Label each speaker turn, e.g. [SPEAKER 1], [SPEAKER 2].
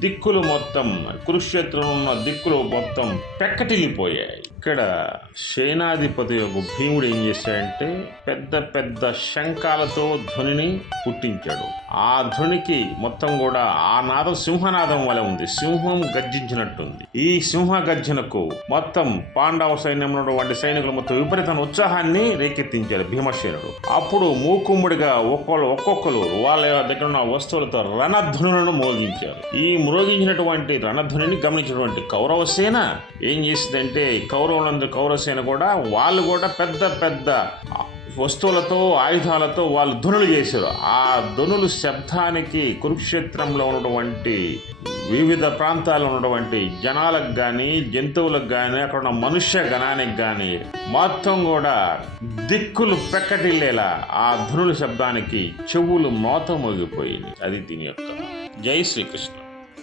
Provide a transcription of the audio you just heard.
[SPEAKER 1] దిక్కులు మొత్తం కురుక్షేత్రంలో ఉన్న దిక్కులు మొత్తం పెక్కటిల్లిపోయాయి. ఇక్కడ సేనాధిపతి యొక్క భీముడు ఏం చేశాడంటే పెద్ద పెద్ద శంఖాలతో ధ్వనిని పుట్టించాడు. ఆ ధ్వనికి మొత్తం కూడా ఆ నాదం సింహనాదం వలె ఉంది. సింహం గర్జించినట్టుంది. ఈ సింహ గర్జనకు మొత్తం పాండవ సైన్యంలో వంటి సైనికులు మొత్తం విపరీతమైన ఉత్సాహాన్ని రేకెత్తించాడు భీమసేనుడు. అప్పుడు మూకుమ్ముడిగా ఒక్కొక్కరు ఒక్కొక్కరు వాళ్ళ దగ్గర ఉన్న వస్తువులతో రణధ్వనులను మోగించారు. ఈ మ్రోగించినటువంటి రణధ్వనిని గమనించినటువంటి కౌరవ సేన ఏం చేసిందంటే కౌరవులందరూ కౌరవ సేన కూడా వాళ్ళు కూడా పెద్ద పెద్ద వస్తువులతో ఆయుధాలతో వాళ్ళు ధ్వనులు చేశారు. ఆ ధ్వనులు శబ్దానికి కురుక్షేత్రంలో ఉన్నటువంటి వివిధ ప్రాంతాల్లో ఉన్నటువంటి జనాలకు కానీ జంతువులకు కానీ అక్కడ ఉన్న మనుష్య గణానికి కానీ మొత్తం కూడా దిక్కులు పెక్కటిల్లేలా ఆ ధ్వనుల శబ్దానికి చెవులు మోత మోగిపోయింది అది దీని యొక్క జై శ్రీకృష్ణ.